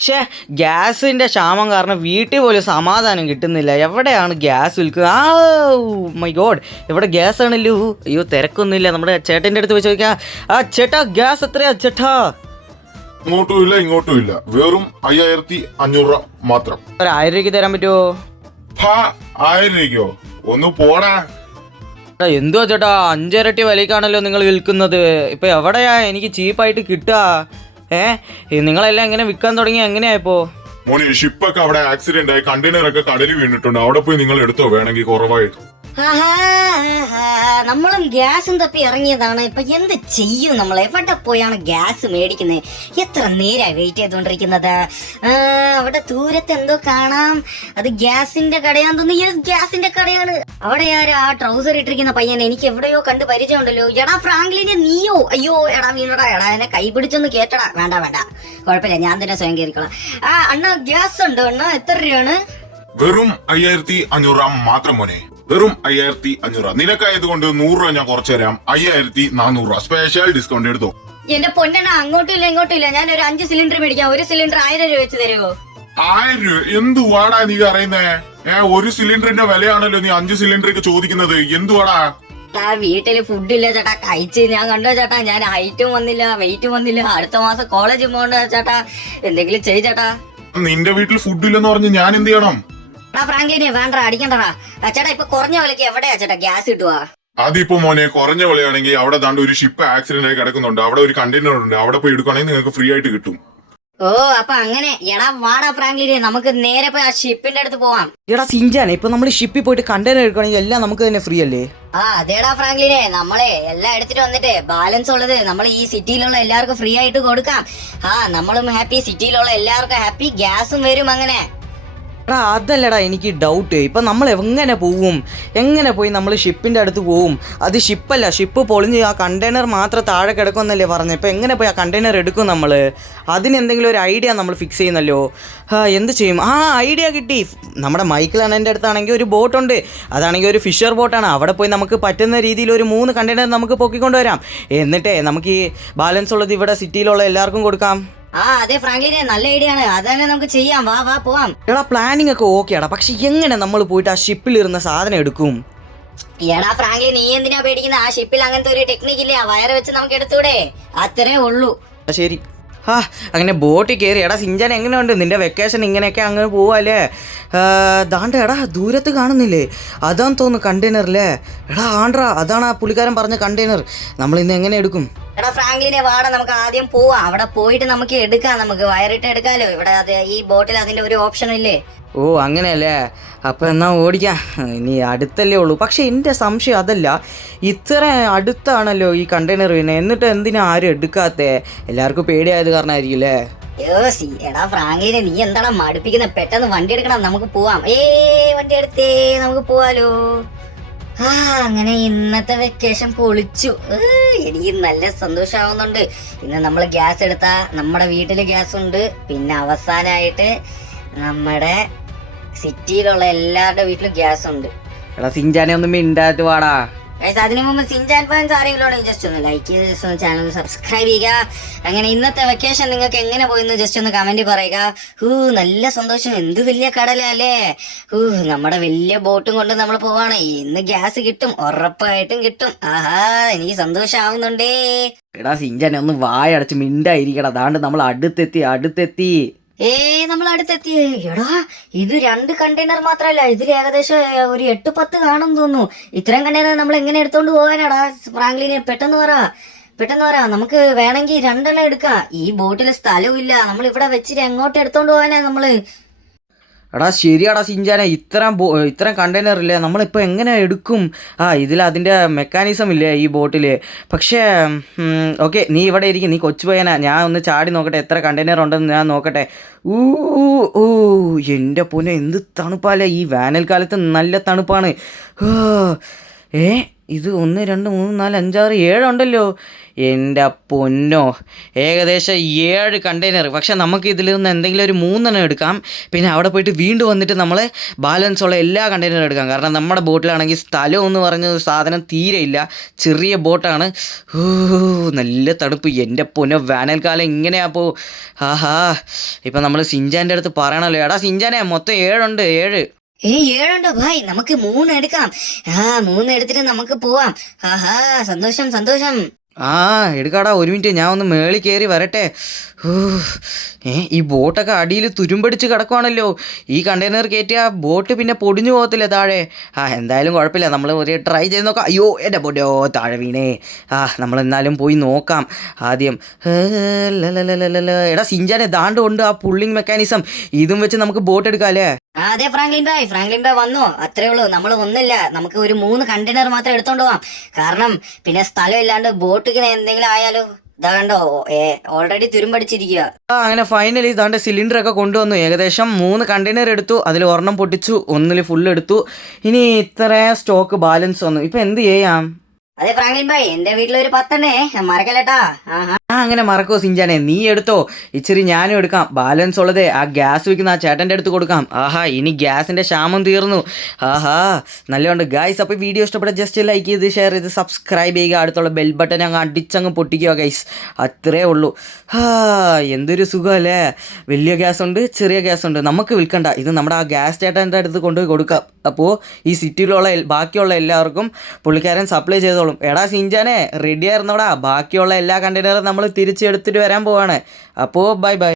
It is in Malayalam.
പക്ഷേ ഗ്യാസിൻ്റെ ക്ഷാമം കാരണം വീട്ടിൽ പോലും സമാധാനം കിട്ടുന്നില്ല. എവിടെയാണ് ഗ്യാസ് വിൽക്കുന്നത്? മൈ ഗോഡ്, എവിടെ ഗ്യാസ് ആണല്ലോ. അയ്യോ തിരക്കൊന്നുമില്ല. നമ്മുടെ ചേട്ടൻ്റെ അടുത്ത് പോയി ചോദിക്കാം, ചേട്ടാ ഗ്യാസ് എത്രയാ ചേട്ടാ? ഇങ്ങോട്ടും ഇല്ല ഇങ്ങോട്ടും ഇല്ല, വെറും 5500 രൂപ മാത്രം. ഒരു 1000 രൂപയ്ക്ക് തരാൻ പറ്റുമോ? 1000 രൂപയ്ക്കോ? ഒന്ന് പോടാ. എന്തോ ചേട്ടാ, 5 ഇരട്ടി വിലയ്ക്കാണല്ലോ നിങ്ങൾ വിൽക്കുന്നത്. ഇപ്പം എവിടെയാ എനിക്ക് ചീപ്പായിട്ട് കിട്ടുക? നിങ്ങളെല്ലാം എങ്ങനെ വിൽക്കാൻ തുടങ്ങി? എങ്ങനെയാ ഇപ്പോ? മോനെ, ഷിപ്പൊക്കെ അവിടെ ആക്സിഡന്റ് ആയി, കണ്ടെയ്നർ ഒക്കെ കടലിൽ വീണിട്ടുണ്ട്. അവിടെ പോയി നിങ്ങൾ എടുത്തോ, വേണമെങ്കിൽ കുറവായി. നമ്മളും ഗ്യാസും തപ്പി ഇറങ്ങിയതാണ്. ഇപ്പൊ എന്ത് ചെയ്യും നമ്മൾ? എവിടെ പോയാണ് ഗ്യാസ് മേടിക്കുന്നത്? എത്ര നേരമായി വെയിറ്റ് ചെയ്തോണ്ടിരിക്കുന്നത്? അവിടെ ദൂരത്ത് എന്തോ കാണാം. അത് ഗ്യാസിന്റെ കടയാന്ന് തോന്നുന്നു. ഗ്യാസിന്റെ കടയാണ്. അവിടെ ആ ട്രൗസർ ഇട്ടിരിക്കുന്ന പയ്യൻ എനിക്ക് എവിടെയോ കണ്ട് പരിചയമുണ്ടല്ലോ. എടാ ഫ്രാങ്ക്ലിനെ, നീയോ? അയ്യോ എടാ വീണടാ. എടാ എന്നെ കൈ പിടിച്ചൊന്ന് കേട്ടടാ. വേണ്ട കുഴപ്പമില്ല, ഞാൻ തന്നെ സ്വയം കയറിക്കളാം. അണ്ണ ഗ്യാസ് ഉണ്ടോ അണ്ണ? എത്ര രൂപയാണ്? വെറും 5500 രൂപ മാത്രം മോനെ, വെറും 5500 രൂപ. നിനക്കായതുകൊണ്ട് 100 രൂപ ഞാൻ കുറച്ചു തരാം. 5400 രൂപ സ്പെഷ്യൽ ഡിസ്കൗണ്ട് എടുത്തോ. എന്റെ പൊന്നെണ്ണ, അങ്ങോട്ടും ഇല്ല. ഞാൻ ഒരു 5 സിലിണ്ടർ മേടിക്കാം. ഒരു സിലിണ്ടർ 1000 രൂപ വെച്ച് തരുമോ? 1000 രൂപ? എന്തുവാടാ നീ പറയുന്നേ? ഒരു സിലിണ്ടറിന്റെ വിലയാണല്ലോ നീ 5 സിലിണ്ടർക്ക് ചോദിക്കുന്നത്. എന്തുവാടാ? വീട്ടില് ഫുഡില്ല ചേട്ടാ. കഴിച്ച് ഞാൻ കണ്ടോ ചേട്ടാ, ഞാൻ ഹൈറ്റും വന്നില്ല, വെയിറ്റും വന്നില്ല. അടുത്ത മാസം കോളേജിൽ പോകണ്ട ചേട്ടാ. എന്തെങ്കിലും ചെയ് ചേട്ടാ. നിന്റെ വീട്ടിൽ ഫുഡില്ലെന്ന് പറഞ്ഞ് ഞാൻ എന്ത് ചെയ്യണം? ഫ്രാങ്ക്ലിനെ വേണ്ട, അടിക്കണ്ടടാ ചേട്ടാ. ഇപ്പൊ കുറഞ്ഞ വിലക്ക് എവിടെയാ ചേട്ടാ ഗ്യാസ് കിട്ടുക? അതിപ്പോ മോനെ, കുറഞ്ഞ വിലയാണെങ്കിൽ അവിടെ ദാണ്ട് ഒരു ഷിപ്പ് ആക്സിഡന്റ് ആയി കിടക്കുന്നുണ്ട്. അവിടെ ഒരു കണ്ടെയ്നർ ഉണ്ട്. അവിടെ പോയി എടുക്കുകയാണെങ്കിൽ നിങ്ങൾക്ക് ഫ്രീ ആയിട്ട് കിട്ടും. ഓ അപ്പൊ അങ്ങനെ. എടാ വാടാ ഫ്രാങ്ക്ലിനെ, നമുക്ക് നേരെ പോയി ആ ഷിപ്പിന്റെ അടുത്ത് പോവാം. എടാ സിഞ്ചാനെ, ഇപ്പൊ നമ്മൾ ഷിപ്പിൽ പോയിട്ട് കണ്ടെയ്നർ എടുക്കുകയാണെങ്കിൽ എല്ലാം നമുക്ക് തന്നെ ഫ്രീ അല്ലേ? അതേടാ ഫ്രാങ്ക്ലിനെ, നമ്മളെ എല്ലാം എടുത്തിട്ട് വന്നിട്ട് ബാലൻസ് ഉള്ളത് നമ്മൾ ഈ സിറ്റിയിലുള്ള എല്ലാവർക്കും ഫ്രീ ആയിട്ട് കൊടുക്കാം. നമ്മളും ഹാപ്പി, സിറ്റിയിലുള്ള എല്ലാവർക്കും ഹാപ്പി, ഗ്യാസും വരും. അങ്ങനെ എടാ അതല്ലടാ എനിക്ക് ഡൗട്ട്. ഇപ്പം നമ്മൾ എങ്ങനെ പോയി നമ്മൾ ഷിപ്പിൻ്റെ അടുത്ത് പോവും? അത് ഷിപ്പല്ല, ഷിപ്പ് പൊളിഞ്ഞ് ആ കണ്ടെയ്നർ മാത്രം താഴെ കിടക്കുമെന്നല്ലേ പറഞ്ഞത്. ഇപ്പം എങ്ങനെ പോയി ആ കണ്ടെയ്നർ എടുക്കും നമ്മൾ? അതിന് എന്തെങ്കിലും ഒരു ഐഡിയ നമ്മൾ ഫിക്സ് ചെയ്യുന്നല്ലോ. എന്ത് ചെയ്യും? ഐഡിയ കിട്ടി. നമ്മുടെ മൈക്കിൾ എൻ്റെ അടുത്താണെങ്കിൽ ഒരു ബോട്ടുണ്ട്. അതാണെങ്കിൽ ഒരു ഫിഷർ ബോട്ടാണ്. അവിടെ പോയി നമുക്ക് പറ്റുന്ന രീതിയിൽ ഒരു 3 കണ്ടെയ്നർ നമുക്ക് പൊക്കിക്കൊണ്ടുവരാം. എന്നിട്ടേ നമുക്ക് ഈ ബാലൻസ് ഉള്ളത് ഇവിടെ സിറ്റിയിലുള്ള എല്ലാവർക്കും കൊടുക്കാം. അതെ ഫ്രാങ്ക്ലിനെ, നല്ല ഐഡിയ ആണ്. അതന്നെ നമുക്ക് ചെയ്യാം. വാ പോവാം. എടാ പ്ലാനിങ് ഒക്കെ ഓക്കെയാടാ, പക്ഷെ എങ്ങനെ നമ്മൾ പോയിട്ട് ആ ഷിപ്പിലിരുന്ന സാധനം എടുക്കും? എടാ ഫ്രാങ്ക്ലിൻ, നീ എന്തിനാ പേടിക്കുന്നത്? ആ ഷിപ്പിൽ അങ്ങനത്തെ ഒരു ടെക്നിക്ക് ഇല്ല. വയറ് വെച്ച് നമുക്ക് എടുത്തൂടെ? അത്രേ ഉള്ളൂ. ശരി. അങ്ങനെ ബോട്ടിൽ കയറി. എടാ സിഞ്ചാൻ എങ്ങനെയുണ്ട് നിന്റെ വെക്കേഷൻ? ഇങ്ങനെയൊക്കെ അങ്ങനെ പോവാല്ലേ? ദാണ്ട എടാ ദൂരത്ത് കാണുന്നില്ലേ? അതാന്ന് തോന്നുന്നു കണ്ടെയ്നർ. എടാ അതാണ് ആ പുള്ളിക്കാരൻ പറഞ്ഞ കണ്ടെയ്നർ. നമ്മൾ ഇന്ന് എങ്ങനെ എടുക്കും? എടാ ഫ്രാങ്ക്ലിനെ വാടാ, നമുക്ക് ആദ്യം പോവാം. അവിടെ പോയിട്ട് നമുക്ക് എടുക്കാം. നമുക്ക് വയറിട്ട് എടുക്കാലോ. ഇവിടെ ഈ ബോട്ടിൽ അതിന്റെ ഒരു ഓപ്ഷൻ ഇല്ലേ? ഓ അങ്ങനെയല്ലേ? അപ്പം എന്നാ ഓടിക്കാം. ഇനി അടുത്തല്ലേ ഉള്ളൂ. പക്ഷെ എൻ്റെ സംശയം അതല്ല, ഇത്ര അടുത്താണല്ലോ ഈ കണ്ടെയ്നർ വീണേ, എന്നിട്ട് എന്തിനാ ആരും എടുക്കാത്തേ? എല്ലാവർക്കും പേടിയായത് കാരണമായിരിക്കില്ലേ? എടാ ഫ്രാങ്ക്ലിനെ, നീ എന്താടാ മടുപ്പിക്കുന്ന? പെട്ടെന്ന് വണ്ടി എടുക്കണം, നമുക്ക് പോവാം. വണ്ടി എടുത്തേ, നമുക്ക് പോവാലോ. അങ്ങനെ ഇന്നത്തെ വെക്കേഷൻ പൊളിച്ചു. എനിക്ക് നല്ല സന്തോഷമാവുന്നുണ്ട്. ഇന്ന് നമ്മൾ ഗ്യാസ് എടുത്താ നമ്മുടെ വീട്ടില് ഗ്യാസ് ഉണ്ട്. പിന്നെ അവസാനമായിട്ട് നമ്മുടെ സിറ്റിയിലുള്ള എല്ലാവരുടെ വീട്ടിലും ഗ്യാസ് ഉണ്ട്. എടാ സിഞ്ചാനെ ഒന്നും മിണ്ടാത്ത് വാടാ. അതിനു മുമ്പ് സിഞ്ചാൻ ഫാൻസ് ആരെങ്കിലും ജസ്റ്റ് ഒന്ന് ലൈക്ക് ചെയ്ത് ജസ്റ്റ് ഒന്ന് ചാനൽ സബ്സ്ക്രൈബ് ചെയ്യുക. അങ്ങനെ ഇന്നത്തെ വെക്കേഷൻ നിങ്ങൾക്ക് എങ്ങനെ പോയിന്ന് ജസ്റ്റ് ഒന്ന് കമന്റ് പറയുക. നല്ല സന്തോഷം. എന്ത് വലിയ കടലല്ലേ. നമ്മുടെ വലിയ ബോട്ടും കൊണ്ട് നമ്മൾ പോവാണ്. ഇന്ന് ഗ്യാസ് കിട്ടും, ഉറപ്പായിട്ടും കിട്ടും. എനിക്ക് സന്തോഷാവുന്നുണ്ടേ. എടാ സിഞ്ചാനെ ഒന്ന് വായടച്ച് മിണ്ടായിരിക്കടാ. അതാണ്ട് നമ്മൾ അടുത്തെത്തി. നമ്മൾ അടുത്തെത്തി. എടാ ഇത് 2 കണ്ടെയ്നർ മാത്രല്ല, ഇതിൽ ഏകദേശം ഒരു 8-10 കാണും തോന്നുന്നു. ഇത്രയും കണ്ടെയ്നർ നമ്മൾ എങ്ങനെ എടുത്തോണ്ട് പോകാനാടാ ഫ്രാങ്ക്ലിനെ? പെട്ടെന്ന് പറ. നമുക്ക് വേണമെങ്കിൽ 2 എടുക്കാം. ഈ ബോട്ടിൽ സ്ഥലവും ഇല്ല. നമ്മൾ ഇവിടെ വെച്ചിട്ട് എങ്ങോട്ട് എടുത്തോണ്ട് പോകാനാ നമ്മള്? എടാ ശരിയാടാ സിഞ്ചാനെ, ഇത്രയും കണ്ടെയ്നർ ഇല്ലേ, നമ്മളിപ്പോൾ എങ്ങനെ എടുക്കും? ഇതിൽ അതിൻ്റെ മെക്കാനിസം ഇല്ലേ ഈ ബോട്ടിൽ? പക്ഷേ ഓക്കെ, നീ ഇവിടെ ഇരിക്കും. നീ കൊച്ചു പയ്യനാ. ഞാൻ ഒന്ന് ചാടി നോക്കട്ടെ എത്ര കണ്ടെയ്നർ ഉണ്ടെന്ന് ഞാൻ നോക്കട്ടെ. എൻ്റെ പൊന്നെ എന്ത് തണുപ്പാല്ലേ! ഈ വേനൽക്കാലത്ത് നല്ല തണുപ്പാണ്. ഇത് 1 2 3 4 5 6 7 ഉണ്ടല്ലോ. എൻ്റെ പൊന്നോ, ഏകദേശം 7 കണ്ടെയ്നർ. പക്ഷെ നമുക്ക് ഇതിൽ നിന്ന് എന്തെങ്കിലും ഒരു 3 എടുക്കാം. പിന്നെ അവിടെ പോയിട്ട് വീണ്ടും വന്നിട്ട് നമ്മൾ ബാലൻസ് ഉള്ള എല്ലാ കണ്ടെയ്നറും എടുക്കാം. കാരണം നമ്മുടെ ബോട്ടിലാണെങ്കിൽ സ്ഥലം എന്ന് പറഞ്ഞ സാധനം തീരെ ഇല്ല, ചെറിയ ബോട്ടാണ്. നല്ല തണുപ്പ്. എൻ്റെ പൊന്നോ, വേനൽക്കാലം ഇങ്ങനെയാ പോ. ആഹാ, ഇപ്പം നമ്മൾ സിഞ്ചാൻ്റെ അടുത്ത് പറയണല്ലോ, എടാ സിഞ്ചാനെ മൊത്തം 7 ഉണ്ട്. 7 7ഉണ്ടോ ഭായ്? നമുക്ക് 3 എടുക്കാം. 3 എടുത്തിട്ട് നമുക്ക് പോവാം. ആഹാ, സന്തോഷം സന്തോഷം. എടുക്കാടാ, ഒരു മിനിറ്റ്, ഞാൻ ഒന്ന് മേളിൽ കയറി വരട്ടെ. ഈ ബോട്ടൊക്കെ അടിയിൽ തുരുമ്പടിച്ച് കിടക്കുവാണല്ലോ. ഈ കണ്ടെയ്നർ കയറ്റിയ ബോട്ട് പിന്നെ പൊടിഞ്ഞു പോകത്തില്ല താഴെ. എന്തായാലും കുഴപ്പമില്ല, നമ്മൾ ഒരു ട്രൈ ചെയ്ത് നോക്കാം. അയ്യോ എൻ്റെ പൊന്നോ, താഴെ വീണേ. നമ്മളെന്നാലും പോയി നോക്കാം ആദ്യം. എടാ സിഞ്ചാനെ, ദാണ്ട് കൊണ്ട് ആ പുള്ളിങ് മെക്കാനിസം. ഇതും വെച്ച് നമുക്ക് ബോട്ട് എടുക്കാം അല്ലേ? അതെ ഫ്രാങ്ക്ലിൻ ഭായ് വന്നോ? അത്രേ ഉള്ളൂ. നമ്മൾ ഒന്നില്ല, നമുക്ക് ഒരു 3 കണ്ടെയ്നർ മാത്രം എടുത്തോണ്ട് പോവാം. കാരണം പിന്നെ സ്ഥലം ഇല്ലാണ്ട് ബോട്ടിന് എന്തെങ്കിലും ആയാലോ. ഇതാ കണ്ടോ, ഓൾറെഡി തുരുമ്പടിച്ചിരിക്കുക. അങ്ങനെ ഫൈനലി ഇതാണ്ട് സിലിണ്ടറൊക്കെ കൊണ്ടുവന്നു. ഏകദേശം 3 കണ്ടെയ്നർ എടുത്തു. അതിൽ 1 പൊട്ടിച്ചു, 1 ഫുൾ എടുത്തു. ഇനി ഇത്ര സ്റ്റോക്ക് ബാലൻസ് വന്നു. ഇപ്പം എന്ത് ചെയ്യാം? അതെ ഫ്രാങ്ക്ലിൻ ഭായ്, എന്റെ വീട്ടിലൊരു 10 മറക്കല്ലേട്ടാ. അങ്ങനെ മറക്കോ സിഞ്ചാനെ, നീ എടുത്തോ. ഇച്ചിരി ഞാനും എടുക്കാം. ബാലൻസ് ഉള്ളതേ ആ ഗ്യാസ് വിൽക്കുന്ന ആ ചേട്ടൻ്റെ അടുത്ത് കൊടുക്കാം. ഇനി ഗ്യാസിൻ്റെ ക്ഷാമം തീർന്നു. നല്ലതുണ്ട് ഗൈസ്. അപ്പോൾ വീഡിയോ ഇഷ്ടപ്പെട്ട ജസ്റ്റ് ലൈക്ക് ചെയ്ത് ഷെയർ ചെയ്ത് സബ്സ്ക്രൈബ് ചെയ്യുക. അടുത്തുള്ള ബെൽ ബട്ടൺ അങ്ങ് അടിച്ചങ്ങ് പൊട്ടിക്കുക ഗൈസ്. അത്രേ ഉള്ളൂ. എന്തൊരു സുഖമല്ലേ. വലിയ ഗ്യാസ് ഉണ്ട്, ചെറിയ ഗ്യാസ് ഉണ്ട്. നമുക്ക് വിൽക്കണ്ട, ഇത് നമ്മുടെ ആ ഗ്യാസ് ചേട്ടൻ്റെ അടുത്ത് കൊണ്ടുപോയി കൊടുക്കാം. അപ്പോൾ ഈ സിറ്റിയിലുള്ള ബാക്കിയുള്ള എല്ലാവർക്കും പുള്ളിക്കാരൻ സപ്ലൈ ചെയ്തോളും. എടാ സിഞ്ചാനെ, റെഡി ആയിരുന്നോടാ? ബാക്കിയുള്ള എല്ലാ കണ്ടെയ്നറും നമ്മൾ തിരിച്ചെടുത്തിട്ട് വരാൻ പോവാണ്. അപ്പോൾ ബൈ ബൈ.